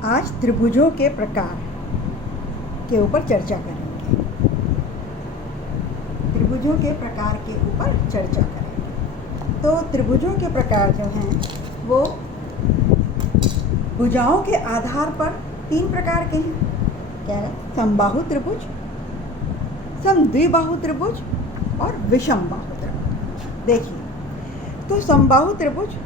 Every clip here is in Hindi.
आज त्रिभुजों के प्रकार के ऊपर चर्चा करेंगे। त्रिभुजों के प्रकार के ऊपर चर्चा करेंगे। तो त्रिभुजों के प्रकार जो हैं वो भुजाओं के आधार पर 3 प्रकार के हैं। क्या है? समबाहु त्रिभुज, समद्विबाहु त्रिभुज और विषम बाहु त्रिभुज। देखिए, तो समबाहु त्रिभुज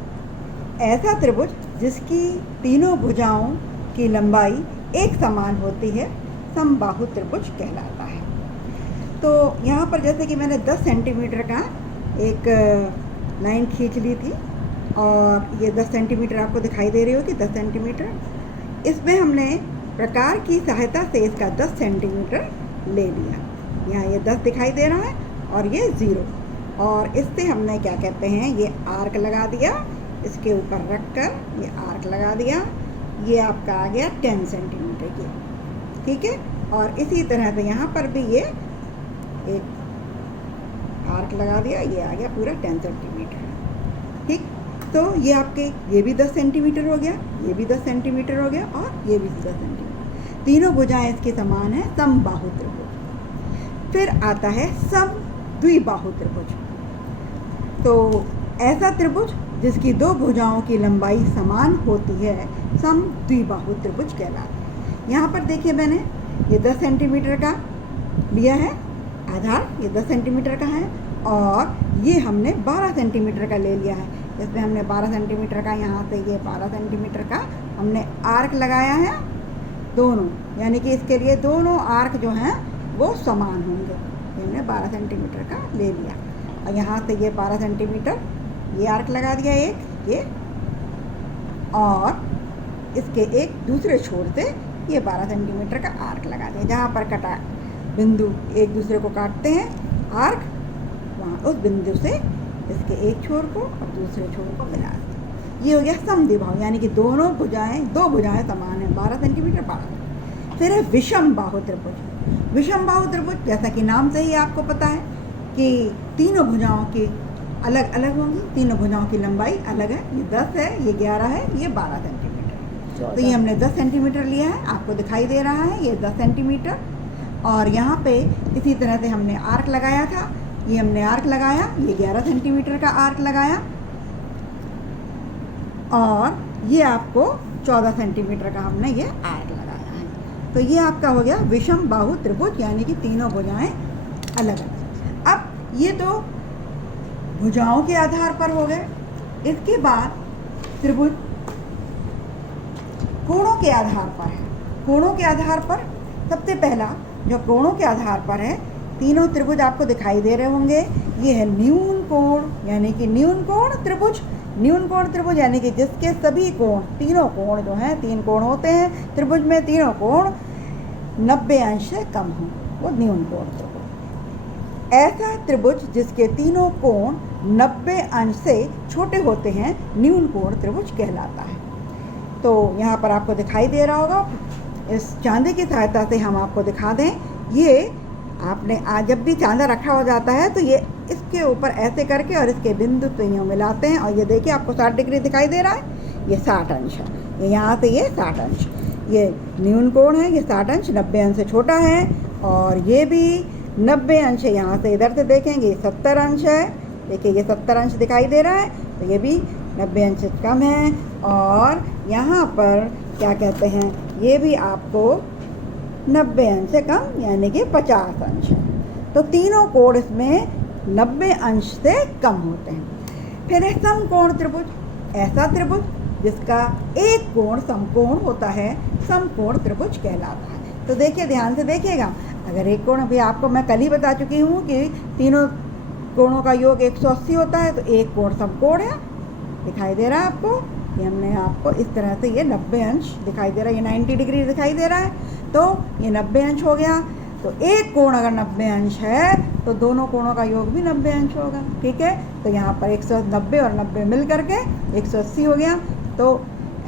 ऐसा त्रिभुज जिसकी तीनों भुजाओं की लंबाई एक समान होती है, समबाहु त्रिभुज कहलाता है। तो यहाँ पर जैसे कि मैंने 10 सेंटीमीटर का एक लाइन खींच ली थी और ये 10 सेंटीमीटर आपको दिखाई दे रही होगी, 10 सेंटीमीटर। इसमें हमने प्रकार की सहायता से इसका 10 सेंटीमीटर ले लिया। यहाँ ये 10 दिखाई दे रहा है और ये 0, और इससे हमने क्या कहते हैं, ये आर्क लगा दिया, इसके ऊपर रख कर ये आर्क लगा दिया। ये आपका आ गया 10 सेंटीमीटर की, ठीक है। और इसी तरह से यहाँ पर भी ये एक आर्क लगा दिया, ये आ गया पूरा 10 सेंटीमीटर, ठीक। तो ये आपके ये भी 10 सेंटीमीटर हो गया, ये भी 10 सेंटीमीटर हो गया और ये भी 10 सेंटीमीटर। तीनों भुजाएं इसके समान है, समबाहु त्रिभुज। फिर आता है समद्विबाहु त्रिभुज। तो ऐसा त्रिभुज जिसकी 2 भुजाओं की लंबाई समान होती है, समद्विबाहु त्रिभुज कहलाता है। यहाँ पर देखिए, मैंने ये 10 सेंटीमीटर का लिया है आधार, ये 10 सेंटीमीटर का है, और ये हमने 12 सेंटीमीटर का ले लिया है। इसमें हमने 12 सेंटीमीटर का, यहाँ से ये 12 सेंटीमीटर का हमने आर्क लगाया है दोनों, यानी कि इसके लिए दोनों आर्क जो हैं वो समान होंगे। हमने 12 सेंटीमीटर का ले लिया और यहाँ से ये 12 सेंटीमीटर ये आर्क लगा दिया एक, ये, और इसके एक दूसरे छोर से ये 12 सेंटीमीटर का आर्क लगा दिया। जहाँ पर कटा बिंदु एक दूसरे को काटते हैं आर्क, वहाँ उस बिंदु से इसके एक छोर को और दूसरे छोर को मिला दें। ये हो गया समद्विबाहु, यानी कि दोनों भुजाएं, 2 भुजाएं समान हैं, 12 सेंटीमीटर 12। फिर है विषम बाहु त्रिभुज। विषम बाहु त्रिभुज जैसा कि नाम से ही आपको पता है कि तीनों भुजाओं की अलग अलग होंगी, तीनों भुजाओं की लंबाई अलग है। ये 10 है, ये 11 है, ये 12 सेंटीमीटर। तो ये हमने 10 सेंटीमीटर लिया है, आपको दिखाई दे रहा है ये 10 सेंटीमीटर। और यहाँ पे इसी तरह से हमने आर्क लगाया था, ये हमने आर्क लगाया, ये 11 सेंटीमीटर का आर्क लगाया, और ये आपको 14 सेंटीमीटर का हमने ये आर्क लगाया है। तो ये आपका हो गया विषम बाहु त्रिभुज, यानी कि तीनों भुजाएं अलग अलग। अब ये तो भुजाओं के आधार पर हो गए। इसके बाद त्रिभुज कोणों के आधार पर है। कोणों के आधार पर सबसे पहला जो कोणों के आधार पर है, तीनों त्रिभुज आपको दिखाई दे रहे होंगे। ये है न्यून कोण, यानी कि न्यून कोण त्रिभुज। न्यून कोण त्रिभुज यानी कि जिसके सभी कोण, तीनों कोण जो हैं, 3 कोण होते हैं त्रिभुज में, तीनों कोण 90 अंश से कम हो, वो न्यून कोण त्रिभुज। ऐसा त्रिभुज जिसके तीनों कोण 90 अंश से छोटे होते हैं, न्यून कोण त्रिभुज कहलाता है। तो यहाँ पर आपको दिखाई दे रहा होगा, इस चांदी की सहायता से हम आपको दिखा दें। ये आपने आज जब भी चांदा रखा हो जाता है तो ये इसके ऊपर ऐसे करके और इसके बिंदु तो यूँ मिलाते हैं, और ये देखिए आपको 60 डिग्री दिखाई दे रहा है, ये 60 अंश है। ये यहाँ से ये 60 अंश, ये न्यून कोण है, ये 60 अंश 90 अंश से छोटा है, और ये भी 90 अंश है। यहाँ से इधर से देखेंगे ये 70 अंश है, देखिए ये 70 अंश दिखाई दे रहा है, तो ये भी 90 अंश से कम है। और यहाँ पर क्या कहते हैं, ये भी आपको 90 अंश से कम, यानी कि 50 अंश है। तो तीनों कोण इसमें 90 अंश से कम होते हैं। फिर है समकोण त्रिभुज। ऐसा त्रिभुज जिसका एक कोण समकोण होता है, समकोण त्रिभुज कहलाता है। तो देखिए, ध्यान से देखिएगा, अगर एक कोण, अभी आपको मैं कल ही बता चुकी हूँ कि तीनों कोणों का योग 180 होता है, तो एक कोण समकोण है, दिखाई दे रहा है आपको। ये हमने आपको इस तरह से ये 90 अंश दिखाई दे रहा है, ये 90 डिग्री दिखाई दे रहा है, तो ये 90 अंश हो गया। तो एक कोण अगर 90 अंश है तो दोनों कोणों का योग भी 90 अंश होगा, ठीक है। तो यहाँ पर 190 और 90 मिल करके 180 हो गया। तो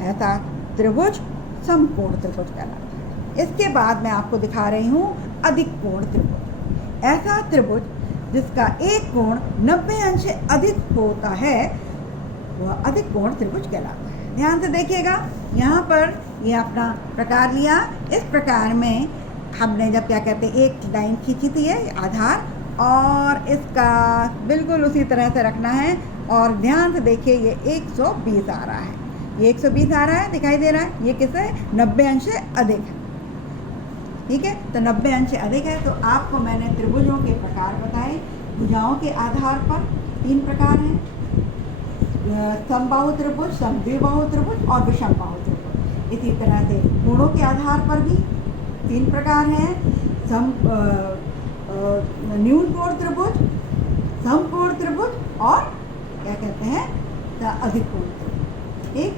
ऐसा त्रिभुज समकोण त्रिभुज कहलाता है। इसके बाद मैं आपको दिखा रही हूँ अधिक कोण त्रिभुज। ऐसा त्रिभुज जिसका एक कोण 90 अंश से अधिक होता है, वह अधिक कोण त्रिभुज कहलाता है। ध्यान से देखिएगा, यहाँ पर ये अपना प्रकार लिया। इस प्रकार में हमने जब क्या कहते हैं, एक लाइन खींची थी है आधार, और इसका बिल्कुल उसी तरह से रखना है। और ध्यान से देखिए, ये 120 आ रहा है, ये 120 आ रहा है, दिखाई दे रहा है। ये किससे 90 अंश से अधिक है, ठीक है। तो 90 अंश से अधिक है। तो आपको मैंने त्रिभुजों के प्रकार बताए। भुजाओं के आधार पर 3 प्रकार हैं, समबाहु त्रिभुज, समद्विबाहु त्रिभुज और विषमबाहु त्रिभुज। इसी तरह से कोणों के आधार पर भी 3 प्रकार हैं, न्यून कोण त्रिभुज, समकोण त्रिभुज और क्या कहते हैं, अधिक कोण त्रिभुज। ठीक।